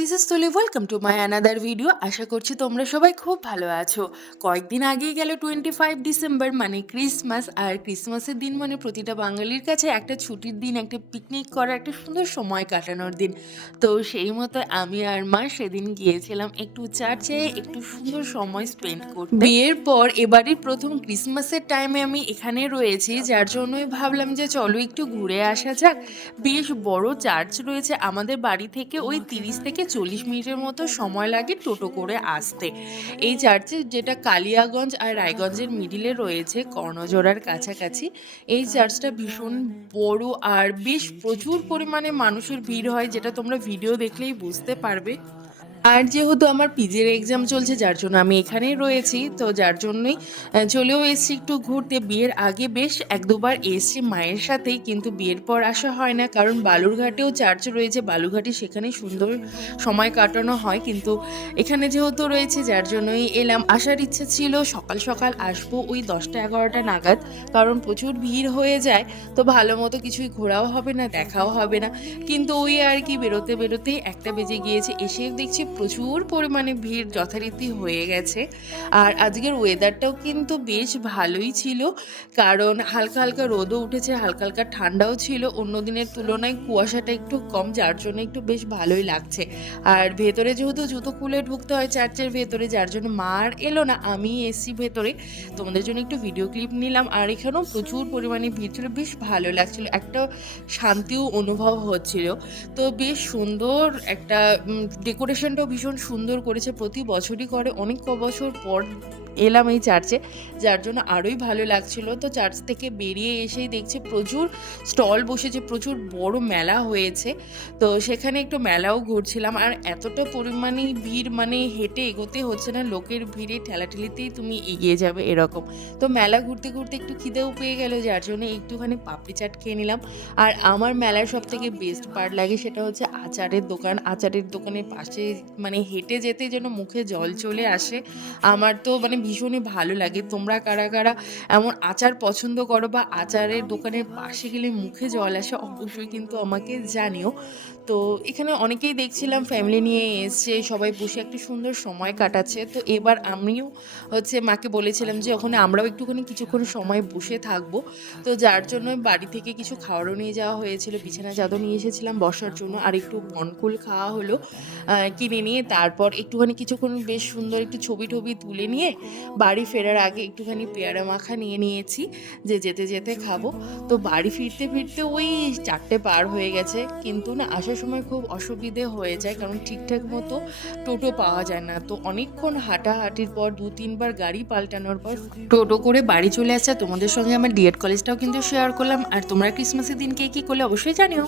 This is Tuli welcome to my another video আশা করছি তোমরা সবাই খুব ভালো আছো। কয়েকদিন আগেই গেল টোয়েন্টি ফাইভ ডিসেম্বর মানে ক্রিসমাস আর ক্রিসমাসের দিন মানে প্রতিটা বাঙালির কাছে একটা ছুটির দিন, একটা পিকনিক করার একটা সুন্দর সময় কাটানোর দিন। তো সেই মতো আমি আর মা সেদিন গিয়েছিলাম একটু চার্চে একটু সুন্দর সময় স্পেন্ড করতে। বিয়ের পর এবারই প্রথম ক্রিসমাসের টাইমে আমি এখানে রয়েছি, যার জন্যই ভাবলাম যে চলো একটু ঘুরে আসা যাক। বেশ বড় চার্চ রয়েছে আমাদের বাড়ি থেকে ওই তিরিশ থেকে চল্লিশ মিনিটের মতো সময় লাগে টোটো করে আসতে। এই চার্চে যেটা কালিয়াগঞ্জ আর রায়গঞ্জের মিডিলে রয়েছে, কর্ণজোড়ার কাছাকাছি, এই চার্চটা ভীষণ বড় আর বেশ প্রচুর পরিমাণে মানুষের ভিড় হয়, যেটা তোমরা ভিডিও দেখলেই বুঝতে পারবে। আর যেহেতু আমার পিজির এক্সাম চলছে, যার জন্য আমি এখানেই রয়েছি, তো যার জন্যই চলেও এসেছি একটু ঘুরতে। বিয়ের আগে বেশ এক দুবার এসছি মায়ের সাথেই, কিন্তু বিয়ের পর আসা হয় না, কারণ বালুরঘাটেও চার্চ রয়েছে। বালুরঘাটে সেখানে সুন্দর সময় কাটানো হয়, কিন্তু এখানে যেহেতু রয়েছে, যার জন্যই এলাম। আসার ইচ্ছে ছিল, সকাল সকাল আসব ওই দশটা এগারোটা নাগাদ, কারণ প্রচুর ভিড় হয়ে যায়, তো ভালো মতো কিছুই ঘোরাও হবে না, দেখাও হবে না। কিন্তু ওই আর কি, বেরোতে বেরোতেই একটা বেজে গিয়েছে, এসে দেখছি প্রচুর পরিমাণে ভিড় যথারীতি হয়ে গেছে। আর আজকের ওয়েদারটাও কিন্তু বেশ ভালোই ছিল। কারণ হালকা হালকা রোদও উঠেছে, হালকা হালকা ঠান্ডাও ছিল। অন্য দিনের তুলনায় কুয়াশাটা একটু কম, যার জন্য একটু বেশ ভালোই লাগছে। আর ভেতরে যেহেতু জুতো খুলে ঢুকতে হয় চার্চের ভেতরে, যার জন্য মার এলো না, আমি এসছি ভেতরে। তোমাদের জন্য একটু ভিডিও ক্লিপ নিলাম। আর এখানেও প্রচুর পরিমাণে ভিড় ছিল, বেশ ভালো লাগছিল। একটা শান্তিও অনুভব হচ্ছিল। তো বেশ সুন্দর একটা ডেকোরেশনটাও ভীষণ সুন্দর করেছে। প্রতি বছরই করে। অনেক ক বছর পর এলাম এই চার্চে। যার জন্য আরোই ভালো লাগছিল। তো চার্চ থেকে বেরিয়ে এসেই দেখছি প্রচুর স্টল বসেছে, প্রচুর বড় মেলা হয়েছে। তো সেখানে একটু মেলাও ঘুরছিলাম। আর এতটা পরিমাণে ভিড় মানে হেঁটে এগোতে হচ্ছে না। লোকের ভিড়ে ঠেলাঠেলিতেই তুমি এগিয়ে যাবে এরকম। তো মেলা ঘুরতে ঘুরতে একটু খিদেও পেয়ে গেল। যার জন্য একটুখানি পাপড়ি চাট খেয়ে নিলাম। আর আমার মেলার সব থেকে বেস্ট পার্ট লাগে সেটা হচ্ছে আচারের দোকান। আচারের দোকানের পাশে মানে হেঁটে যেতে যেন মুখে জল চলে আসে আমার তো মানে ভীষণই ভালো লাগে। তোমরা কারা কারা এমন আচার পছন্দ করো বা আচারের দোকানের পাশে গেলে মুখে জল আসে অবশ্যই কিন্তু আমাকে জানিও। তো এখানে অনেকেই দেখছিলাম ফ্যামিলি নিয়ে এসছে সবাই বসে একটা সুন্দর সময় কাটাচ্ছে। তো এবার আমিও হচ্ছে মাকে বলেছিলাম যে ওখানে আমরাও একটুখানি কিছুক্ষণ সময় বসে থাকব। তো যার জন্য বাড়ি থেকে কিছু খাওয়ারও নিয়ে যাওয়া হয়েছিল বিছানা চাদর নিয়ে এসেছিলাম বসার জন্য। আর একটু বনকুল খাওয়া হলো কিনে নিয়ে তারপর একটুখানি কিছুক্ষণ বেশ সুন্দর একটু ছবি টবি তুলে নিয়ে বাড়ি ফেরার আগে একটুখানি পেয়ারা মাখা নিয়ে নিয়েছি, যে যেতে যেতে খাব। তো বাড়ি ফিরতে ফিরতে ওই চারটে পার হয়ে গেছে, কিন্তু না আসার সময় খুব অসুবিধে হয়ে যায়, কারণ ঠিকঠাক মতো টোটো পাওয়া যায় না। তো অনেকক্ষণ হাঁটাহাঁটির পর দু তিনবার গাড়ি পাল্টানোর পর টোটো করে বাড়ি চলে আসছে তোমাদের সঙ্গে আমার ডিএড কলেজটাও কিন্তু শেয়ার করলাম। আর তোমরা ক্রিসমাসের দিন কে কী করলে অবশ্যই জানিও।